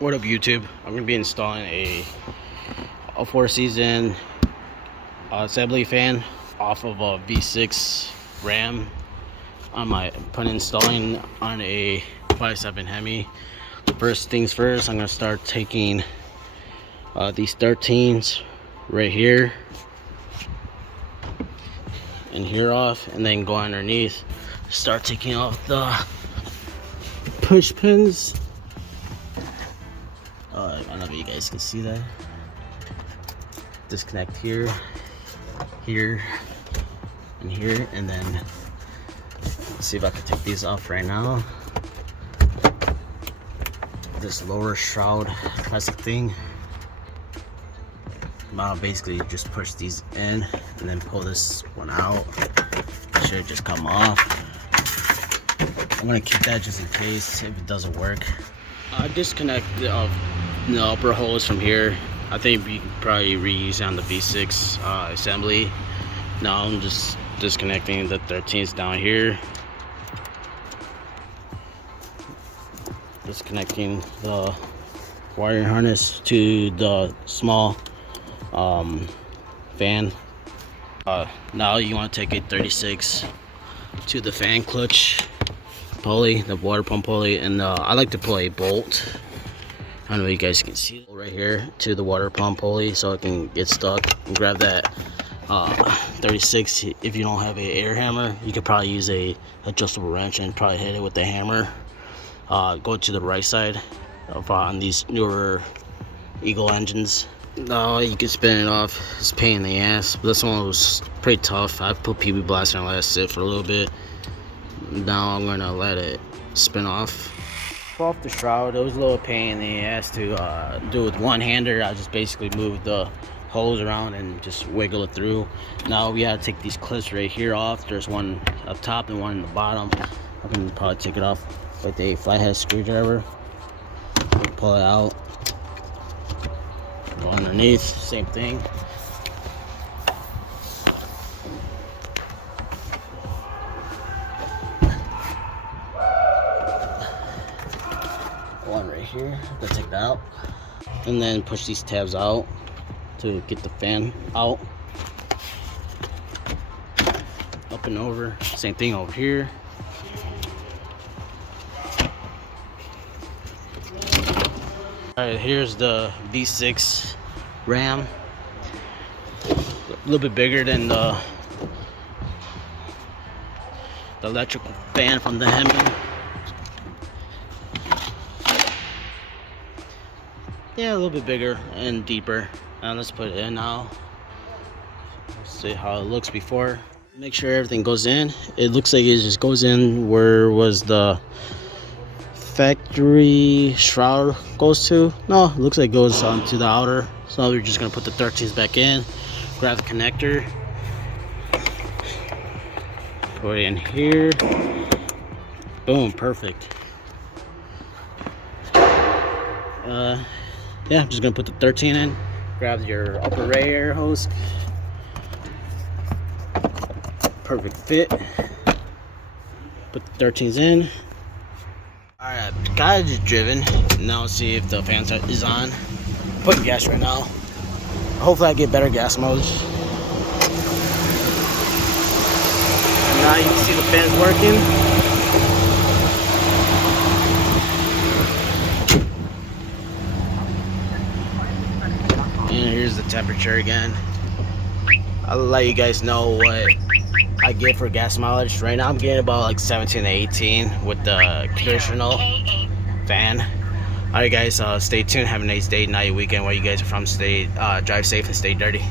What up, YouTube? I'm gonna be installing a 4-season assembly fan off of a V6 Ram on my installing on a 5.7 Hemi. First things first, I'm gonna start taking these 13s right here and here off, and then go underneath, start taking off the push pins. I don't know if you guys can see that. Disconnect here, here, and here, and then let's see if I can take these off right now. This lower shroud plastic thing. I'll basically just push these in and then pull this one out. It should just come off. I'm gonna keep that just in case if it doesn't work. I disconnect the upper hose from here. I think we can probably reuse on the V6 assembly. Now I'm just disconnecting the 13s down here. Disconnecting the wiring harness to the small fan. Now you want to take a 36 to the fan clutch pulley, the water pump pulley, and I like to pull a bolt. I don't know if you guys can see it right here to the water pump pulley, so it can get stuck. And grab that 36. If you don't have a air hammer, you could probably use a adjustable wrench and probably hit it with the hammer. Go to the right side on these newer Eagle engines. No, you can spin it off. It's a pain in the ass, but this one was pretty tough. I put PB Blaster and let it sit for a little bit. Now I'm gonna let it spin off. Pull off the shroud. It was a little pain in the ass to do with one hander. I just basically moved the hose around and just wiggle it through. Now we gotta take these clips right here off. There's one up top and one in the bottom. I can probably take it off with a flathead screwdriver. Pull it out. Go underneath, same thing. One right here. Let's take that out. And then push these tabs out to get the fan out. Up and over. Same thing over here. Alright, here's the V6 Ram. A little bit bigger than the electrical fan from the Hemi. Yeah, a little bit bigger and deeper. Now let's put it in now. Let's see how it looks before. Make sure everything goes in. It looks like it just goes in where was the factory shroud goes to. No, it looks like it goes to the outer. So now we're just gonna put the 13s back in, grab the connector, put it in here. Boom, perfect. Yeah, I'm just gonna put the 13 in, grab your upper radiator hose. Perfect fit. Put the 13s in. Alright, got it driven. Now let's see if the fan is on. Putting gas right now. Hopefully I get better gas modes. And now you can see the fan's working. And here's the temperature again. I'll let you guys know what I get for gas mileage. Right now I'm getting about like 17 to 18 with the traditional fan. Alright guys, stay tuned. Have a nice day, night, weekend, where you guys are from. Stay drive safe and stay dirty.